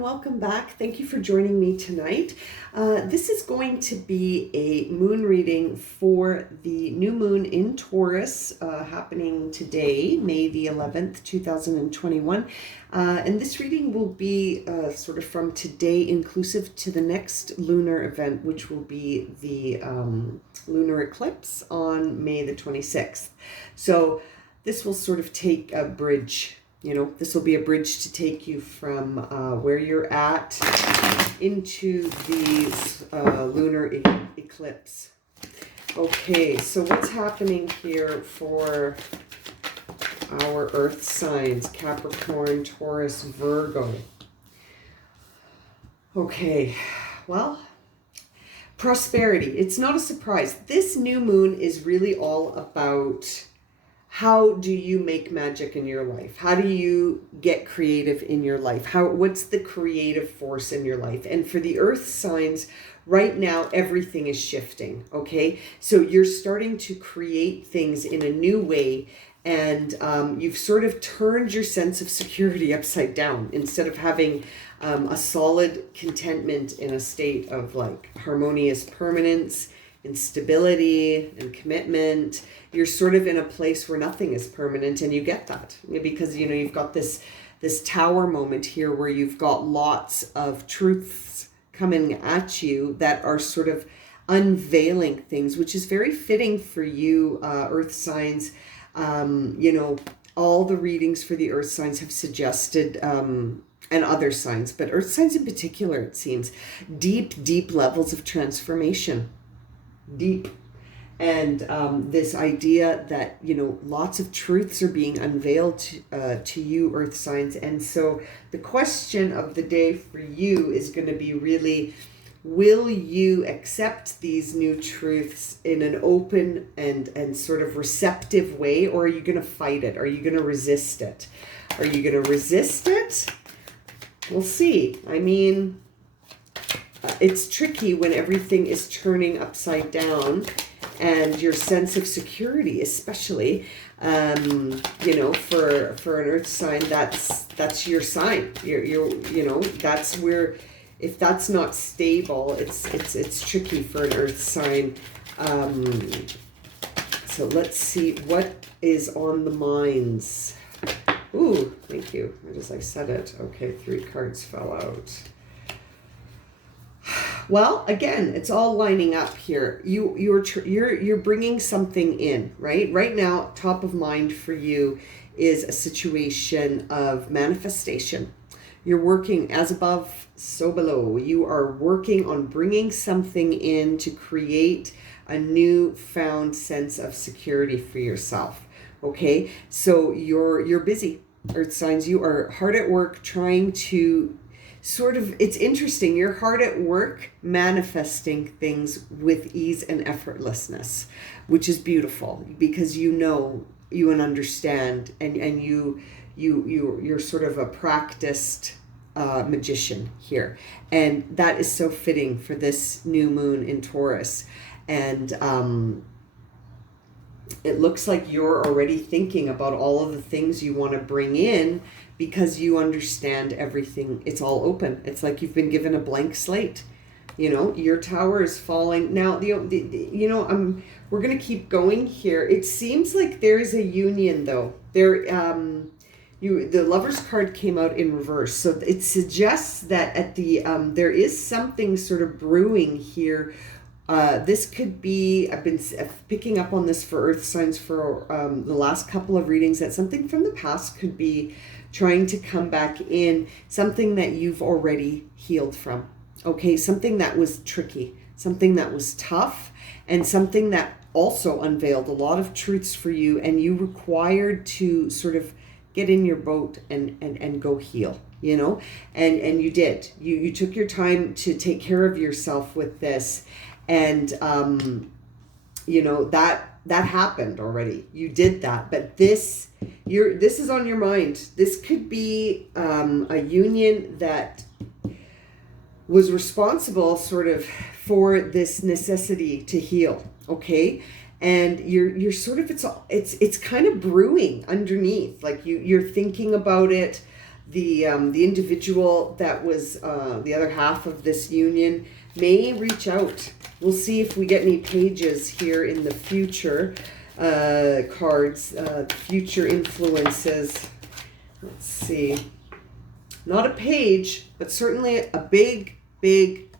everyone, welcome back. Thank you for joining me tonight. This is going to be a moon reading for the new moon in Taurus happening today, May the 11th, 2021. And this reading will be sort of from today inclusive to the next lunar event, which will be the lunar eclipse on May the 26th. So this will sort of take a bridge. This will be a bridge to take you from where you're at into the lunar eclipse. Okay, so what's happening here for our earth signs, Capricorn, Taurus, Virgo? Okay, well, prosperity. It's not a surprise. This new moon is really all about how do you make magic in your life? How do you get creative in your life? What's the creative force in your life? And for the earth signs, right now, everything is shifting, okay? So you're starting to create things in a new way, and you've sort of turned your sense of security upside down. Instead of having a solid contentment in a state of like harmonious permanence, instability and commitment, you're sort of in a place where nothing is permanent, and you get that because you've got this tower moment here where you've got lots of truths coming at you that are sort of unveiling things, which is very fitting for you, earth signs. All the readings for the earth signs have suggested and other signs, but earth signs in particular, it seems, deep levels of transformation. Deep. And this idea that, lots of truths are being unveiled to you, earth signs. And so the question of the day for you is going to be really, will you accept these new truths in an open and sort of receptive way, or are you going to fight it? Are you going to resist it? Are you going to resist it? We'll see. I mean, it's tricky when everything is turning upside down, and your sense of security, especially, for an earth sign, that's your sign. That's where, if that's not stable, it's tricky for an earth sign. So let's see what is on the minds. Ooh, thank you. Right as I said it. Okay, 3 cards fell out. Well, again, it's all lining up here. You're bringing something in, right? Right now, top of mind for you is a situation of manifestation. You're working as above, so below. You are working on bringing something in to create a newfound sense of security for yourself. Okay, so you're busy, earth signs. You are hard at work trying to it's interesting. You're hard at work manifesting things with ease and effortlessness, which is beautiful because you understand, and you're sort of a practiced magician here, and that is so fitting for this new moon in Taurus. And it looks like you're already thinking about all of the things you want to bring in, because you understand everything. It's all open. It's like you've been given a blank slate. Your tower is falling. Now, we're going to keep going here. It seems like there is a union, though. The Lover's card came out in reverse. So it suggests that at the there is something sort of brewing here. This could be, I've been picking up on this for earth signs for the last couple of readings, that something from the past could be trying to come back in, something that you've already healed from. Okay, something that was tricky, something that was tough, and something that also unveiled a lot of truths for you, and you required to sort of get in your boat and go heal, and you did. You took your time to take care of yourself with this. And, that happened already. You did that, but this is on your mind. This could be a union that was responsible sort of for this necessity to heal. Okay. And you're sort of, it's kind of brewing underneath. Like you're thinking about it. the individual that was the other half of this union may reach out. We'll see if we get any pages here in the future cards, future influences. Let's see. Not a page, but certainly a big, big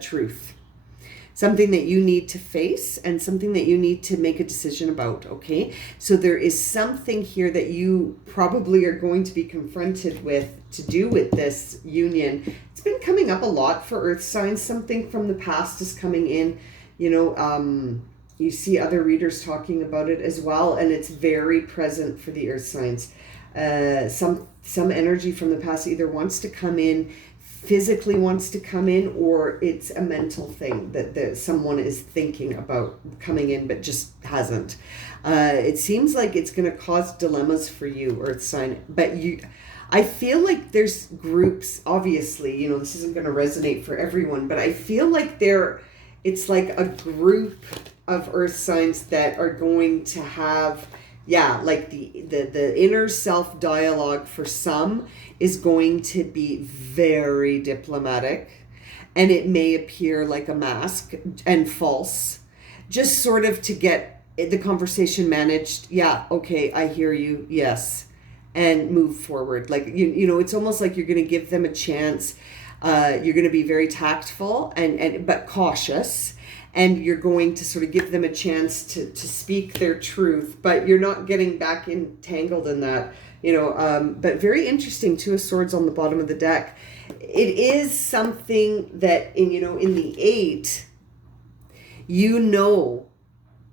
truth. Something that you need to face and something that you need to make a decision about, okay? So there is something here that you probably are going to be confronted with to do with this union. It's been coming up a lot for earth signs. Something from the past is coming in. You know, you see other readers talking about it as well, and it's very present for the earth signs. Some energy from the past either wants to come in, physically wants to come in, or it's a mental thing that someone is thinking about coming in but just hasn't. It seems like it's going to cause dilemmas for you, earth sign, but I feel like there's groups, obviously, you know, this isn't going to resonate for everyone, but I feel like it's like a group of earth signs that are going to have, like the inner self dialogue for some is going to be very diplomatic, and it may appear like a mask and false, just sort of to get the conversation managed. Yeah, okay, I hear you, yes, and move forward. Like, you know, it's almost like you're going to give them a chance. You're going to be very tactful and but cautious, and you're going to sort of give them a chance to speak their truth, but you're not getting back entangled in that, you know. But very interesting, Two of Swords on the bottom of the deck. It is something that in the 8, you know,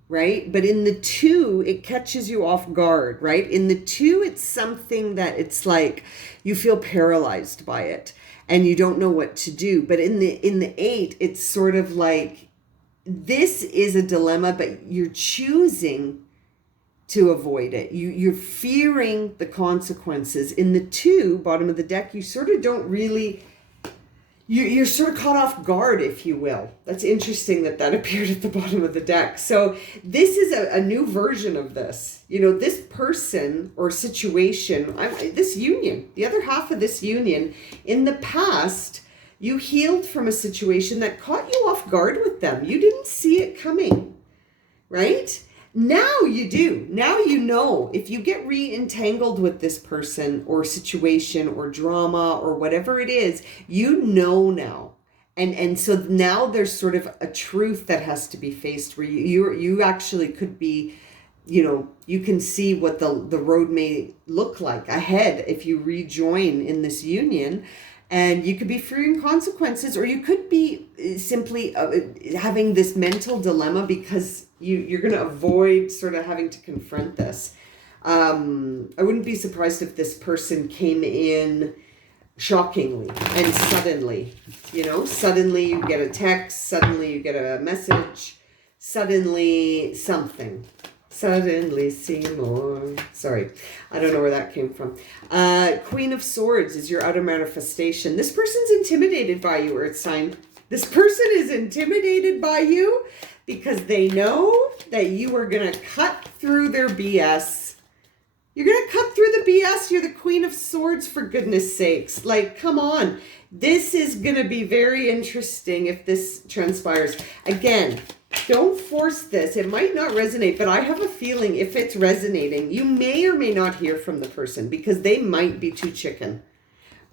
right? But in the 2, it catches you off guard, right? In the 2, it's something that it's like you feel paralyzed by it and you don't know what to do. But in the 8, it's sort of like, this is a dilemma, but you're choosing to avoid it. You're fearing the consequences. In the 2, bottom of the deck, you sort of don't really, you're sort of caught off guard, if you will. That's interesting that appeared at the bottom of the deck. So this is a new version of this. You know, this person or situation, this union, the other half of this union, in the past, you healed from a situation that caught you off guard with them. You didn't see it coming, right? Now you do. Now you know. If you get re-entangled with this person or situation or drama or whatever it is, you know now. And so now there's sort of a truth that has to be faced where you actually could be, you know, you can see what the road may look like ahead if you rejoin in this union. And you could be fearing consequences, or you could be simply having this mental dilemma because you're going to avoid sort of having to confront this. I wouldn't be surprised if this person came in shockingly and suddenly. You know, suddenly you get a text, suddenly you get a message, suddenly something. Suddenly Seymour. Sorry, I don't know where that came from. Queen of Swords is your outer manifestation. This person's intimidated by you, Earth sign. This person is intimidated by you because they know that you are going to cut through their BS. You're going to cut through the BS. You're the Queen of Swords, for goodness sakes. Like, come on. This is going to be very interesting if this transpires. Again, don't force this. It might not resonate, but I have a feeling if it's resonating, you may or may not hear from the person because they might be too chicken.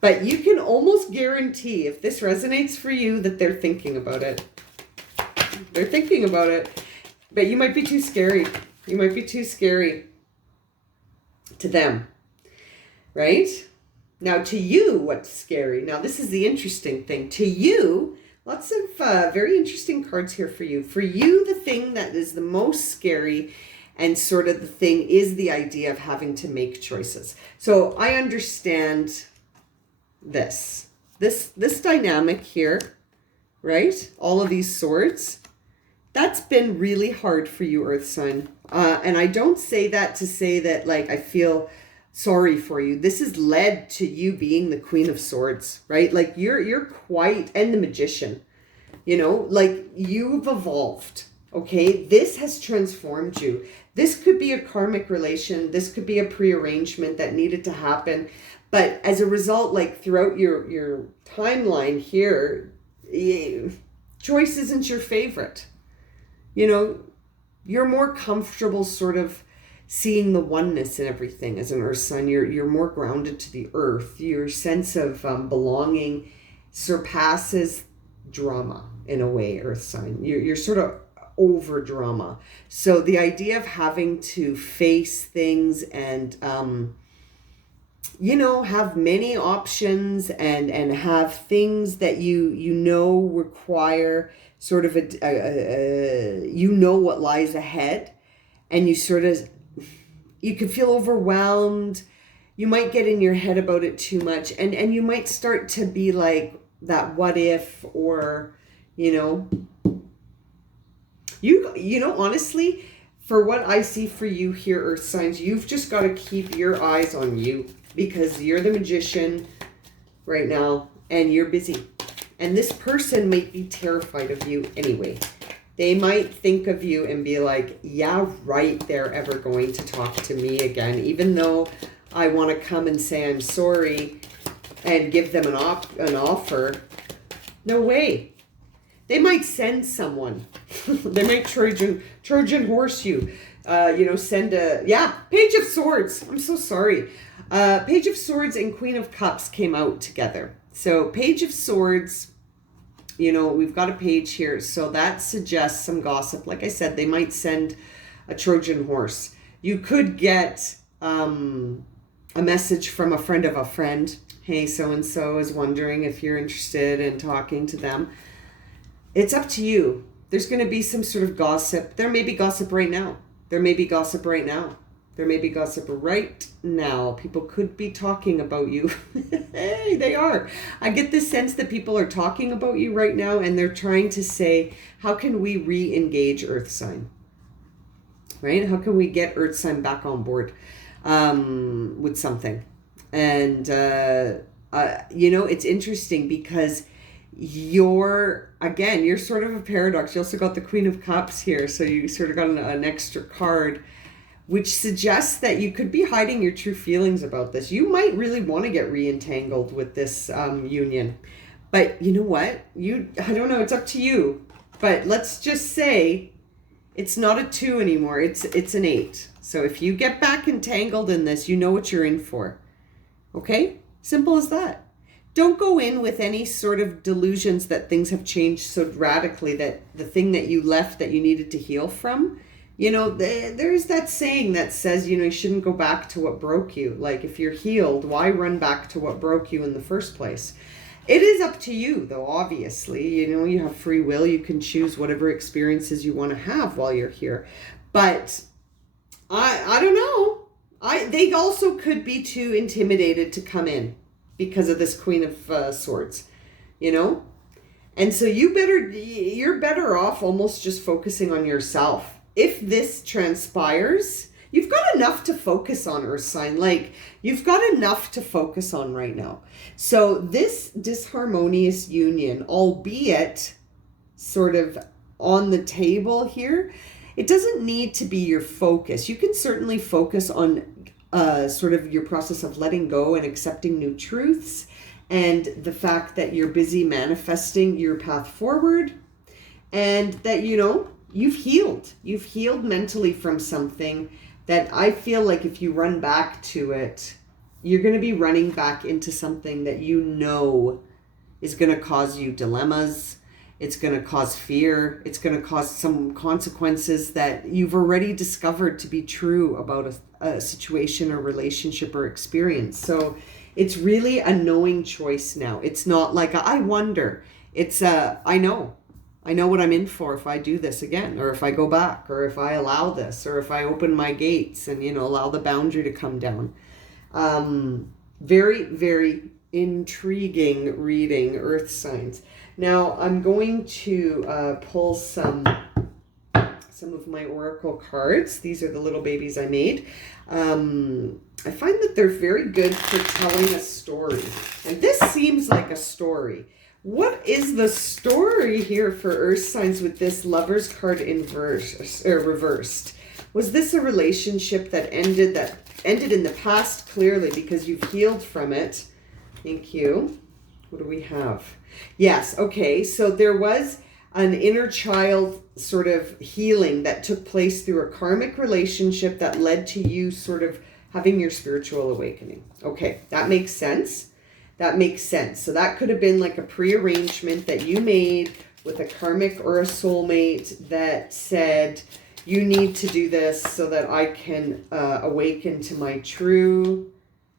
But you can almost guarantee if this resonates for you that they're thinking about it. They're thinking about it, but you might be too scary. You might be too scary to them, right? Now to you, what's scary? Now this is the interesting thing. To you, lots of very interesting cards here for you. For you, the thing that is the most scary and sort of the thing is the idea of having to make choices. So I understand this dynamic here, right? All of these swords, that's been really hard for you, Earth sign. And I don't say that to say that like I feel sorry for you. This has led to you being the Queen of Swords, right? Like you're quite, and the Magician, you know, like you've evolved, okay? This has transformed you. This could be a karmic relation. This could be a prearrangement that needed to happen. But as a result, like throughout your timeline here, choice isn't your favorite. You know, you're more comfortable sort of seeing the oneness in everything as an earth sign. You're more grounded to the earth. Your sense of belonging surpasses drama in a way, earth sign. You're sort of over drama. So the idea of having to face things and have many options and have things that you know require sort of what lies ahead, and you can feel overwhelmed. You might get in your head about it too much, and you might start to be like that what if, or honestly, for what I see for you here, earth signs, you've just got to keep your eyes on you, because you're the magician right now and you're busy. And this person might be terrified of you anyway. They might think of you and be like, yeah, right, they're ever going to talk to me again, even though I want to come and say I'm sorry and give them an offer. No way. They might send someone. They might Trojan horse you. Send Page of Swords. I'm so sorry. Page of Swords and Queen of Cups came out together. So Page of Swords, we've got a page here. So that suggests some gossip. Like I said, they might send a Trojan horse. You could get a message from a friend of a friend. Hey, so-and-so is wondering if you're interested in talking to them. It's up to you. There's going to be some sort of gossip. There may be gossip right now. There may be gossip right now. People could be talking about you. Hey, they are. I get this sense that people are talking about you right now, and they're trying to say, how can we re-engage earth sign? Right? How can we get earth sign back on board with something? And, it's interesting because you're sort of a paradox. You also got the Queen of Cups here, so you sort of got an extra card, which suggests that you could be hiding your true feelings about this. You might really want to get re-entangled with this union. But you know what? I don't know, it's up to you. But let's just say it's not a 2 anymore. It's an 8. So if you get back entangled in this, you know what you're in for. Okay? Simple as that. Don't go in with any sort of delusions that things have changed so radically that the thing that you left that you needed to heal from, there's that saying that says, you shouldn't go back to what broke you. Like, if you're healed, why run back to what broke you in the first place? It is up to you, though, obviously. You have free will. You can choose whatever experiences you want to have while you're here. But I don't know. They also could be too intimidated to come in because of this Queen of Swords, And so you're better off almost just focusing on yourself. If this transpires, you've got enough to focus on, earth sign. Like, you've got enough to focus on right now. So this disharmonious union, albeit sort of on the table here, it doesn't need to be your focus. You can certainly focus on sort of your process of letting go and accepting new truths, and the fact that you're busy manifesting your path forward, and that, you've healed mentally from something that I feel like if you run back to it, you're going to be running back into something that is going to cause you dilemmas. It's going to cause fear. It's going to cause some consequences that you've already discovered to be true about a situation or relationship or experience. So it's really a knowing choice now. It's not like I wonder. It's I know what I'm in for if I do this again, or if I go back, or if I allow this, or if I open my gates and, allow the boundary to come down. Very, very intriguing reading, earth signs. Now I'm going to pull some of my oracle cards. These are the little babies I made. I find that they're very good for telling a story. And this seems like a story. What is the story here for earth signs with this Lover's card reversed? Was this a relationship that ended in the past? Clearly, because you've healed from it. Thank you. What do we have? Yes. Okay. So there was an inner child sort of healing that took place through a karmic relationship that led to you sort of having your spiritual awakening. Okay. That makes sense. That makes sense. So that could have been like a prearrangement that you made with a karmic or a soulmate that said, you need to do this so that I can awaken to my true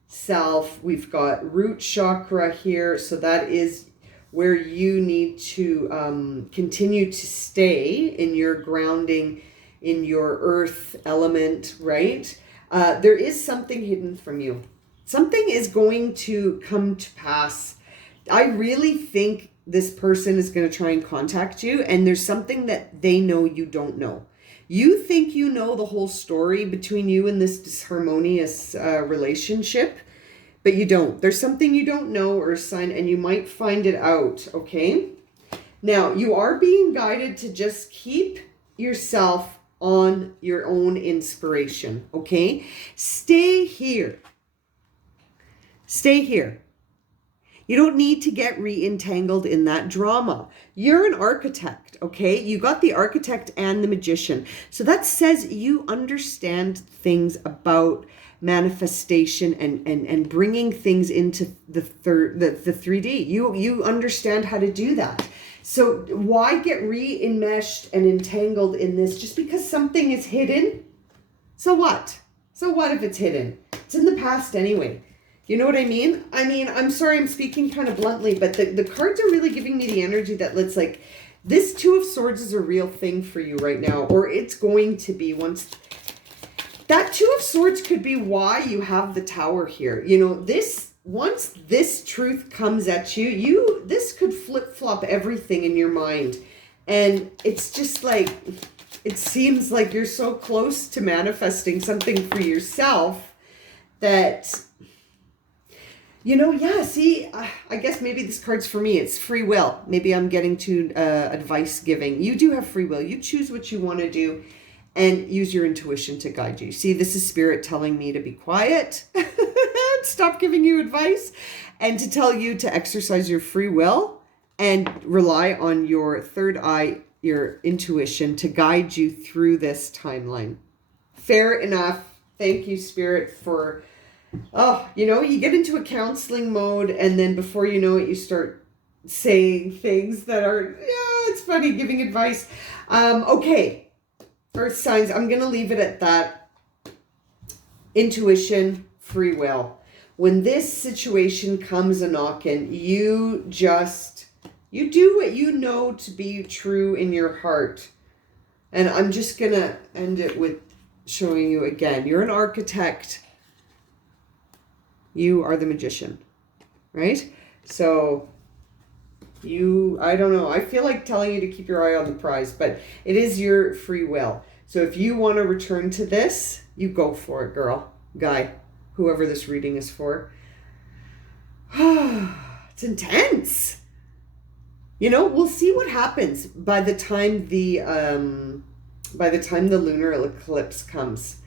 self. We've got root chakra here. So that is where you need to continue to stay in your grounding, in your earth element, right? There is something hidden from you. Something is going to come to pass. I really think this person is going to try and contact you, and there's something that they know you don't know. You think you know the whole story between you and this disharmonious relationship, but you don't. There's something you don't know or sign, and you might find it out, okay? Now, you are being guided to just keep yourself on your own inspiration, okay? Stay here. Stay here. You don't need to get re-entangled in that drama. You're an architect, okay? You got the architect and the magician. So that says you understand things about manifestation and bringing things into the 3D. You understand how to do that. So why get re-enmeshed and entangled in this just because something is hidden? So what? So what if it's hidden? It's in the past anyway. You know what I mean? I mean, I'm sorry, I'm speaking kind of bluntly, but the cards are really giving me the energy that it's like, this Two of Swords is a real thing for you right now, or it's going to be once. That Two of Swords could be why you have the Tower here. You know, once this truth comes at you, this could flip-flop everything in your mind. And it's just like, it seems like you're so close to manifesting something for yourself that... You know, yeah, see, I guess maybe this card's for me. It's free will. Maybe I'm getting to advice giving. You do have free will. You choose what you want to do and use your intuition to guide you. See, this is spirit telling me to be quiet, stop giving you advice, and to tell you to exercise your free will and rely on your third eye, your intuition, to guide you through this timeline. Fair enough. Thank you, Spirit, for... Oh, you know, you get into a counseling mode, and then before you know it, you start saying things that are, yeah, it's funny, giving advice. Okay, Earth signs, I'm going to leave it at that. Intuition, free will. When this situation comes a knocking, you do what you know to be true in your heart. And I'm just going to end it with showing you again. You're an architect. You are the magician, right? So I don't know. I feel like telling you to keep your eye on the prize, but it is your free will. So if you want to return to this, you go for it, girl, guy, whoever this reading is for. It's intense. You know, we'll see what happens by the time the lunar eclipse comes.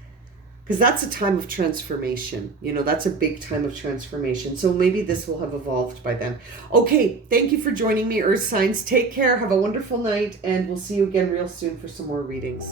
Because that's a time of transformation. You know, that's a big time of transformation. So maybe this will have evolved by then. Okay, thank you for joining me, Earth Signs. Take care. Have a wonderful night. And we'll see you again real soon for some more readings.